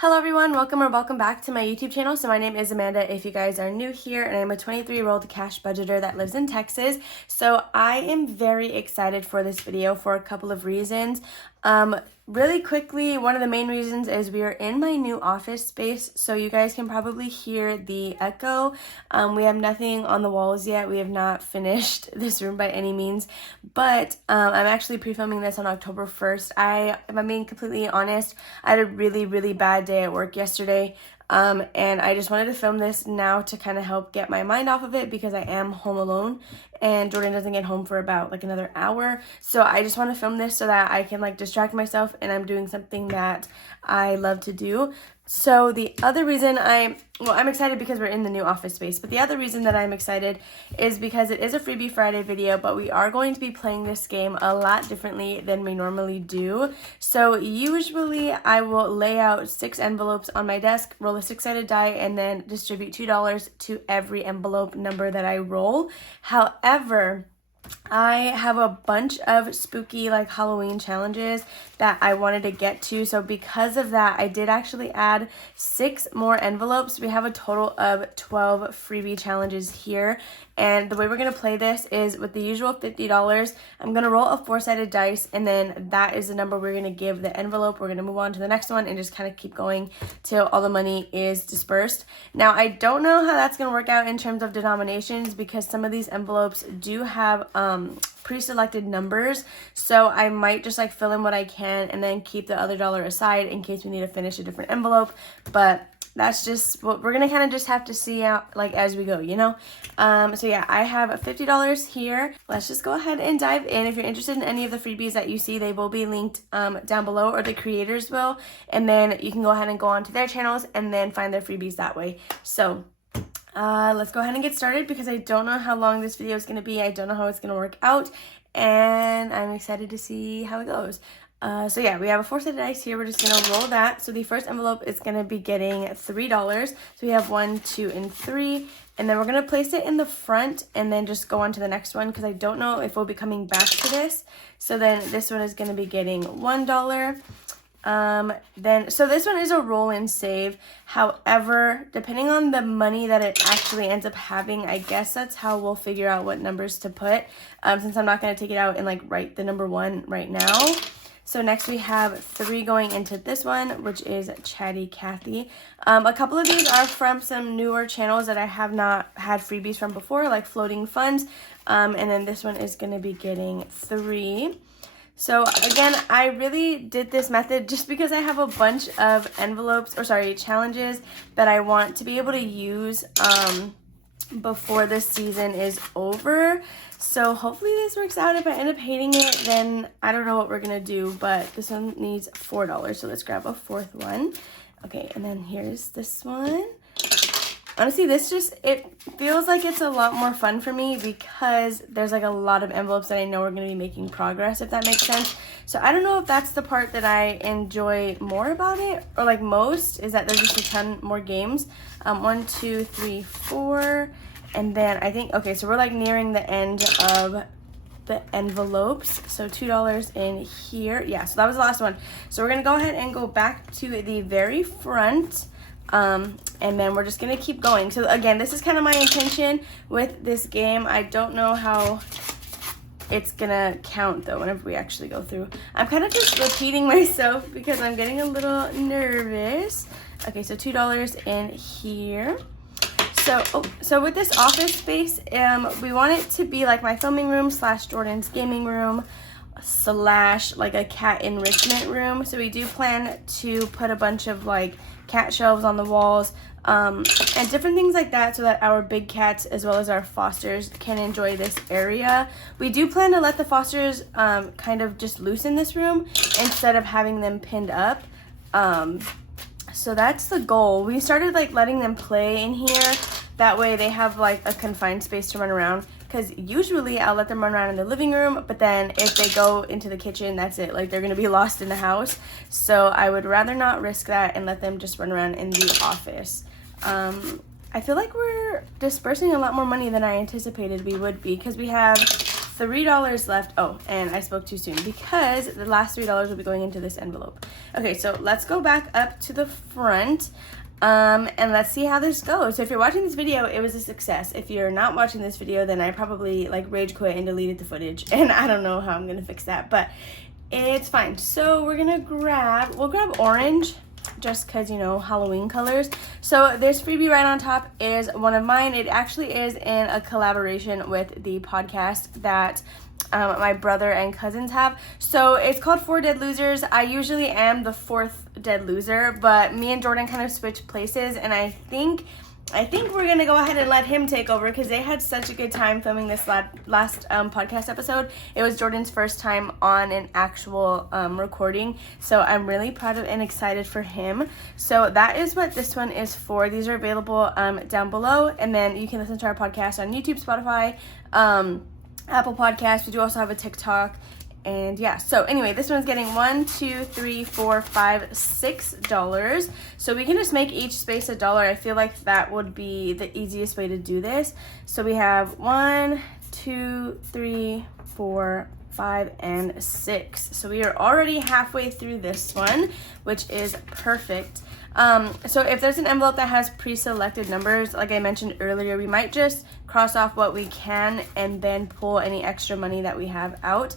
Hello everyone, welcome back to my YouTube channel. So my name is Amanda if you guys are new here, and I'm a 23-year-old cash budgeter that lives in Texas. So I am very excited for this video for a couple of reasons. Really quickly, one of the main reasons is we are in my new office space, so you guys can probably hear the echo. We have nothing on the walls yet. We have not finished this room by any means, but I'm actually pre-filming this on October 1st. If I'm being completely honest, I had a really bad day at work yesterday. And I just wanted to film this now to kind of help get my mind off of it because I am home alone and Jordan doesn't get home for about like another hour. So I just want to film this so that I can like distract myself and I'm doing something that I love to do. So the other reason I'm excited because we're in the new office space, but the other reason that I'm excited is because it is a Freebie Friday video, but we are going to be playing this game a lot differently than we normally do. So usually I will lay out 6 envelopes on my desk, roll a 6-sided die, and then distribute $2 to every envelope number that I roll. However, I have a bunch of spooky like Halloween challenges that I wanted to get to. So because of that, I did actually add 6 more envelopes. We have a total of 12 freebie challenges here. And the way we're going to play this is with the usual $50. I'm going to roll a 4-sided dice, and then that is the number we're going to give the envelope. We're going to move on to the next one and just kind of keep going till all the money is dispersed. Now, I don't know how that's going to work out in terms of denominations because some of these envelopes do have pre-selected numbers, so I might just like fill in what I can and then keep the other dollar aside in case we need to finish a different envelope. But that's just what we're gonna kind of just have to see out like as we go, you know. So yeah, I have $50 here. Let's just go ahead and dive in. If you're interested in any of the freebies that you see, they will be linked down below, or the creators will, and then you can go ahead and go onto their channels and then find their freebies that way. So let's go ahead and get started because I don't know how long this video is going to be. I don't know how it's going to work out, and I'm excited to see how it goes. So yeah, we have a 4-sided dice here. We're just going to roll that. So the first envelope is going to be getting $3. So we have 1, 2, and 3. And then we're going to place it in the front and then just go on to the next one because I don't know if we'll be coming back to this. So then this one is going to be getting $1. So this one is a roll and save. However, depending on the money that it actually ends up having, I guess that's how we'll figure out what numbers to put, since I'm not going to take it out and like write the number 1 right now. So next we have 3 going into this one, which is Chatty Kathy. A couple of these are from some newer channels that I have not had freebies from before, like Floating Funds. And then this one is going to be getting 3. So again, I really did this method just because I have a bunch of challenges that I want to be able to use before the season is over. So hopefully this works out. If I end up hating it, then I don't know what we're gonna do, but this one needs $4. So let's grab a 4th one. Okay, and then here's this one. Honestly, it feels like it's a lot more fun for me because there's like a lot of envelopes that I know we're going to be making progress, if that makes sense. So I don't know if that's the part that I enjoy more about it, or like most, is that there's just a ton more games. 1, 2, 3, 4, and then I think, okay, so we're like nearing the end of the envelopes. So $2 in here. Yeah, so that was the last one. So we're going to go ahead and go back to the very front. And then we're just going to keep going. So again, this is kind of my intention with this game. I don't know how it's going to count though whenever we actually go through. I'm kind of just repeating myself because I'm getting a little nervous. Okay, so $2 in here. So with this office space, we want it to be like my filming room / Jordan's gaming room / like a cat enrichment room. So we do plan to put a bunch of like cat shelves on the walls and different things like that so that our big cats as well as our fosters can enjoy this area. We do plan to let the fosters kind of just loose in this room instead of having them pinned up. So that's the goal. We started like letting them play in here. That way they have like a confined space to run around, because usually I'll let them run around in the living room, but then if they go into the kitchen, that's it. Like they're going to be lost in the house. So I would rather not risk that and let them just run around in the office. I feel like we're dispersing a lot more money than I anticipated we would be, because we have $3 left. Oh, and I spoke too soon because the last $3 will be going into this envelope. Okay, so let's go back up to the front. And let's see how this goes. So if you're watching this video, it was a success. If you're not watching this video, then I probably like rage quit and deleted the footage, and I don't know how I'm gonna fix that, but it's fine. So we'll grab orange, just because, you know, Halloween colors. So this freebie right on top is one of mine. It actually is in a collaboration with the podcast that my brother and cousins have. So it's called 4 Dead Losers. I usually am the 4th dead loser, but me and Jordan kind of switched places, and I think we're gonna go ahead and let him take over because they had such a good time filming this last podcast episode. It was Jordan's first time on an actual recording, so I'm really proud of and excited for him. So that is what this one is for. These are available down below, and then you can listen to our podcast on YouTube, Spotify, Apple Podcasts. We do also have a TikTok. And yeah, so anyway, this one's getting $1, $2, $3, $4, $5, $6. So we can just make each space $1. I feel like that would be the easiest way to do this. So we have 1, 2, 3, 4, 5, and 6. So we are already halfway through this one, which is perfect. So if there's an envelope that has pre-selected numbers, like I mentioned earlier, we might just cross off what we can and then pull any extra money that we have out.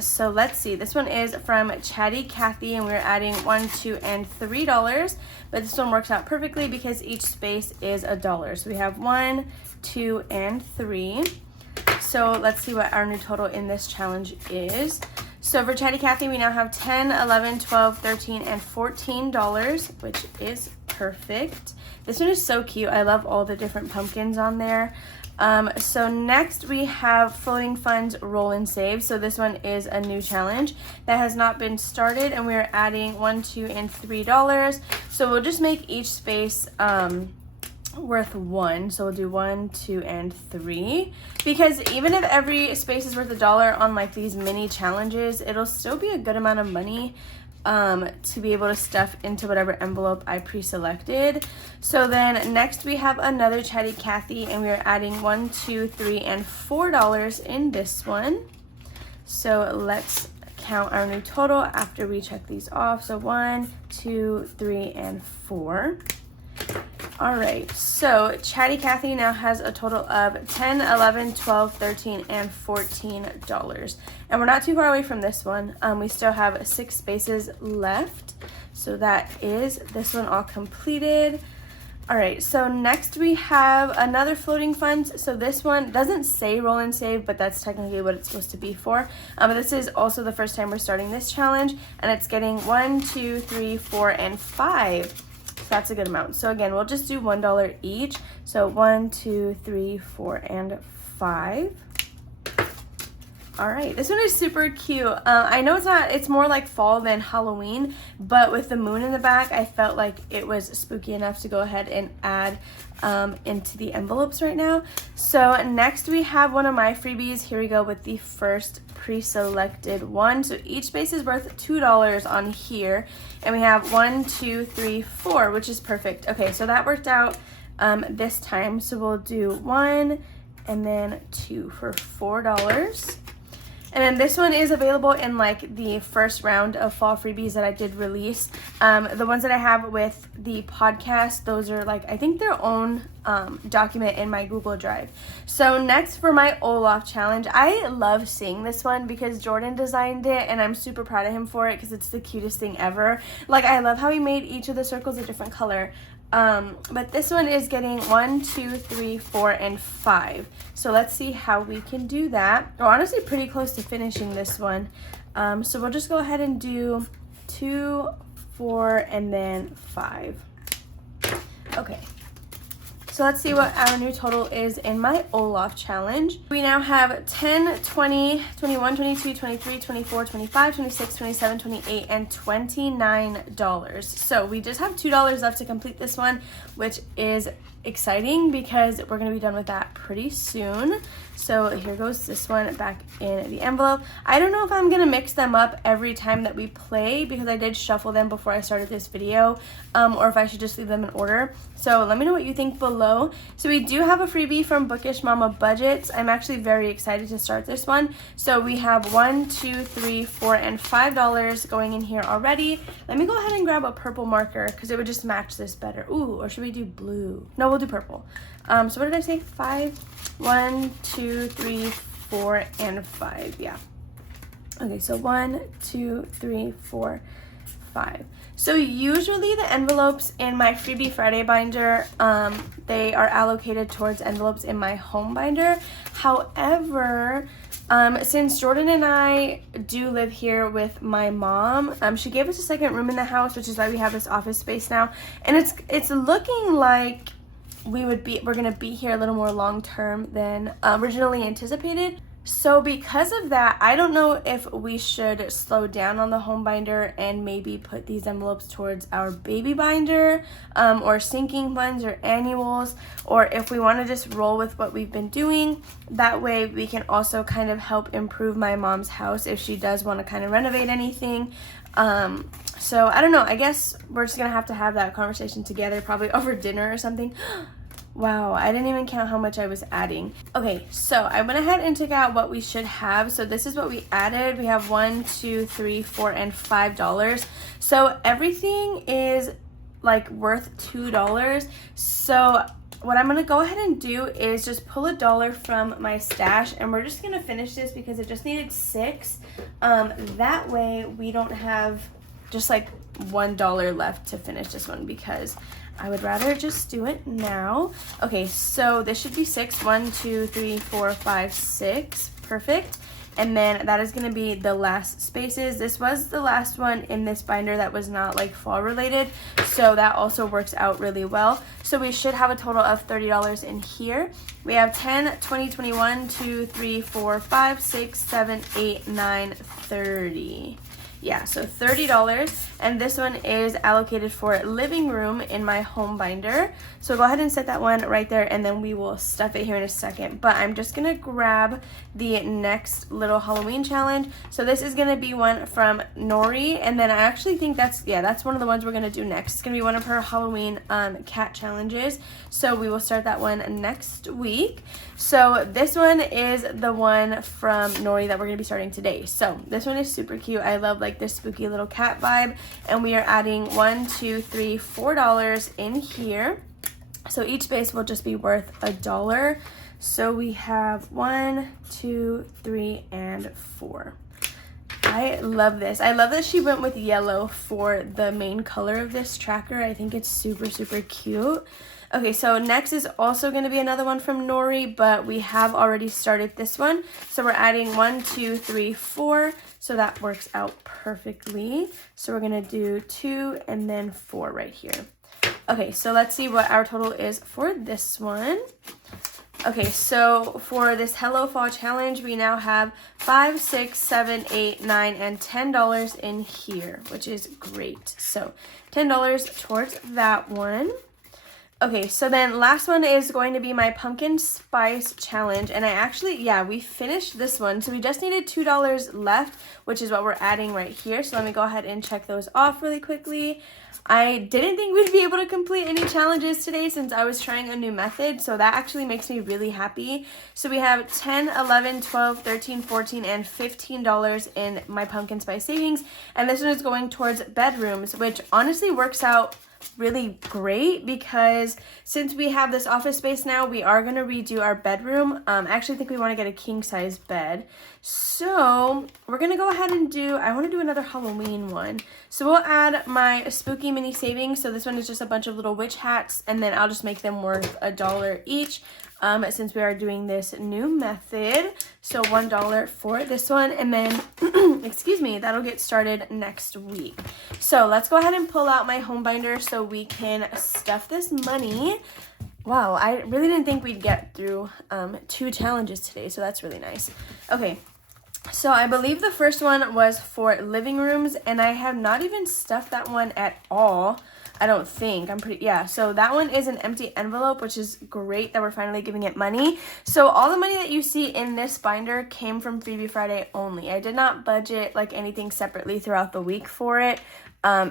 So let's see. This one is from Chatty Kathy, and we're adding $1, $2, and $3. But this one works out perfectly because each space is $1. So we have 1, 2, and 3. So let's see what our new total in this challenge is. So for Chatty Kathy, we now have $10, $11, $12, $13, and $14, which is perfect. This one is so cute. I love all the different pumpkins on there. So next we have Floating Funds Roll and Save. So this one is a new challenge that has not been started, and we're adding $1, $2, and $3. So we'll just make each space worth 1. So we'll do 1, 2, and 3, because even if every space is worth $1 on like these mini challenges, it'll still be a good amount of money to be able to stuff into whatever envelope I pre-selected. So then next we have another Chatty Kathy, and we are adding 1, 2, 3, and $4 in this one. So let's count our new total after we check these off. So 1, 2, 3, and 4. All right, so Chatty Kathy now has a total of $10, $11, $12, $13, and $14. And we're not too far away from this one. We still have 6 spaces left. So that is this one all completed. All right, so next we have another Floating Funds. So this one doesn't say roll and save, but that's technically what it's supposed to be for. This is also the first time we're starting this challenge, and it's getting 1, 2, 3, 4, and 5. That's a good amount. So again, we'll just do $1 each. So 1, 2, 3, 4, and 5. All right, this one is super cute. I know it's more like fall than Halloween, but with the moon in the back, I felt like it was spooky enough to go ahead and add into the envelopes right now. So next we have one of my freebies. Here we go with the first pre-selected one. So each space is worth $2 on here, and we have 1, 2, 3, 4, which is perfect. Okay, so that worked out this time. So we'll do 1 and then 2 for $4. And then this one is available in like the first round of fall freebies that I did release. The ones that I have with the podcast, those are like, I think their own document in my Google Drive. So next for my Olaf challenge, I love seeing this one because Jordan designed it, and I'm super proud of him for it because it's the cutest thing ever. Like, I love how he made each of the circles a different color. But this one is getting 1, 2, 3, 4, and 5. So let's see how we can do that. We're honestly pretty close to finishing this one. So we'll just go ahead and do 2, 4, and then 5. Okay. So let's see what our new total is in my Olaf challenge. We now have 10, 20, 21, 22, 23, 24, 25, 26, 27, 28, and $29. So we just have $2 left to complete this one, which is exciting because we're going to be done with that pretty soon. So here goes this one back in the envelope. I don't know if I'm going to mix them up every time that we play because I did shuffle them before I started this video, or if I should just leave them in order. So let me know what you think below. below. So we do have a freebie from Bookish Mama Budgets. I'm actually very excited to start this one. So we have $1, $2, $3, $4, and $5 going in here already. Let me go ahead and grab a purple marker because it would just match this better. Ooh, or should we do blue? No, we'll do purple. So what did I say? 5, 1, 2, 3, 4, and 5. Yeah. Okay, so 1, 2, 3, 4, 5. So usually the envelopes in my Freebie Friday binder, they are allocated towards envelopes in my home binder. However, since Jordan and I do live here with my mom, she gave us a second room in the house, which is why we have this office space now. And it's looking like we're gonna be here a little more long term than originally anticipated. So because of that, I don't know if we should slow down on the home binder and maybe put these envelopes towards our baby binder, or sinking funds or annuals, or if we want to just roll with what we've been doing. That way we can also kind of help improve my mom's house if she does want to kind of renovate anything. So I don't know, I guess we're just gonna have to have that conversation together, probably over dinner or something. Wow, I didn't even count how much I was adding. Okay, so I went ahead and took out what we should have. So this is what we added. We have $1, 2, 3, 4, and $5. So everything is like worth $2. So what I'm gonna go ahead and do is just pull $1 from my stash, and we're just gonna finish this because it just needed 6. That way we don't have just like $1 left to finish this one, because I would rather just do it now. Okay, so this should be 6. 1, 2, 3, 4, 5, 6. Perfect. And then that is going to be the last spaces. This was the last one in this binder that was not like fall related, so that also works out really well. So we should have a total of $30 in here. We have 10, 20, 21, 2, 3, 4, 5, 6, 7, 8, 9, 30. Yeah, so $30, and this one is allocated for living room in my home binder. So go ahead and set that one right there, and then we will stuff it here in a second. But I'm just gonna grab the next little Halloween challenge. So this is gonna be one from Nori, and then I actually think that's one of the ones we're gonna do next. It's gonna be one of her Halloween cat challenges. So we will start that one next week. So this one is the one from Nori that we're gonna be starting today. So this one is super cute. I love like this spooky little cat vibe, and we are adding $1, 2, 3, $4 in here. So each space will just be worth $1. So we have 1, 2, 3, and 4. I love this. I love that she went with yellow for the main color of this tracker. I think it's super, super cute. Okay, so next is also going to be another one from Nori, but we have already started this one. So we're adding 1, 2, 3, 4. So that works out perfectly. So we're going to do 2 and then 4 right here. Okay, so let's see what our total is for this one. Okay, so for this Hello Fall Challenge, we now have $5, 6, 7, 8, 9, and $10 in here, which is great. So $10 towards that one. Okay, so then last one is going to be my Pumpkin Spice Challenge, and I actually, we finished this one, so we just needed $2 left, which is what we're adding right here. So let me go ahead and check those off really quickly. I didn't think we'd be able to complete any challenges today since I was trying a new method, so that actually makes me really happy. So we have 10, 11, 12, 13, 14, and $15 in my Pumpkin Spice savings, and this one is going towards bedrooms, which honestly works out really great because since we have this office space now, we are going to redo our bedroom. I actually think we want to get a king size bed. So we're going to go ahead and I want to do another Halloween one. So we'll add my spooky mini savings. So this one is just a bunch of little witch hats, and then I'll just make them worth $1 each. Since we are doing this new method. So $1 for this one, and then excuse me, that'll get started next week. So let's go ahead and pull out my home binder so we can stuff this money. Wow, I really didn't think we'd get through 2 challenges today, so that's really nice. Okay, so I believe the first one was for living rooms, and I have not even stuffed that one at all. I don't think. So that one is an empty envelope, which is great that we're finally giving it money. So all the money that you see in this binder came from Freebie Friday only. I did not budget like anything separately throughout the week for it.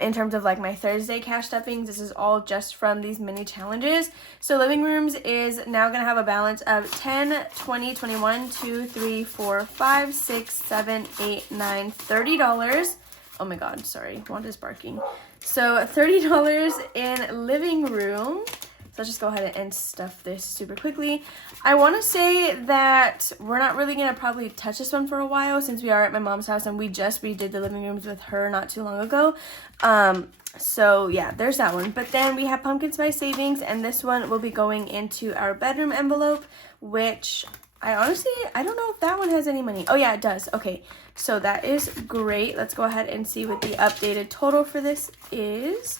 in terms of like my Thursday cash stuffings. This is all just from these mini challenges. So living rooms is now going to have a balance of 10, 20, 21, 2, 3, 4, 5, 6, 7, 8, 9, $30. Oh my god, sorry, Wanda's barking. So $30 in living room. So let's just go ahead and stuff this super quickly. I want to say that we're not really going to probably touch this one for a while since we are at my mom's house and we just redid the living rooms with her not too long ago. So yeah, there's that one. But then we have pumpkin spice savings, and this one will be going into our bedroom envelope, which I don't know if that one has any money. Oh yeah, it does. Okay, so that is great. Let's go ahead and see what the updated total for this is.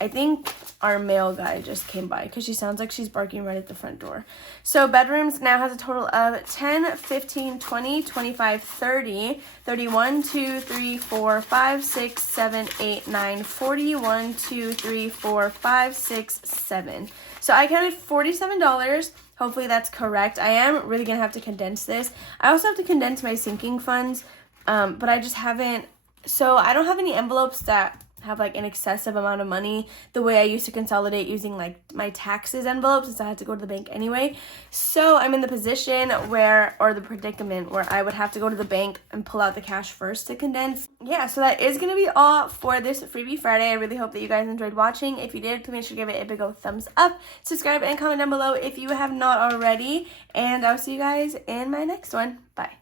I think our mail guy just came by because she sounds like she's barking right at the front door. So bedrooms now has a total of 10, 15, 20, 25, 30, 31, 2, 3, 4, 5, 6, 7, 8, 9, 40, 1, 2, 3, 4, 5, 6, 7. So I counted $47. Hopefully that's correct. I am really going to have to condense this. I also have to condense my sinking funds, but I just haven't. So I don't have any envelopes that have like an excessive amount of money the way I used to consolidate using like my taxes envelopes since I had to go to the bank anyway. So I'm in the position where, or the predicament where I would have to go to the bank and pull out the cash first to condense. Yeah, so that is going to be all for this Freebie Friday. I really hope that you guys enjoyed watching. If you did, please make sure to give it a big old thumbs up, subscribe, and comment down below if you have not already. And I'll see you guys in my next one. Bye.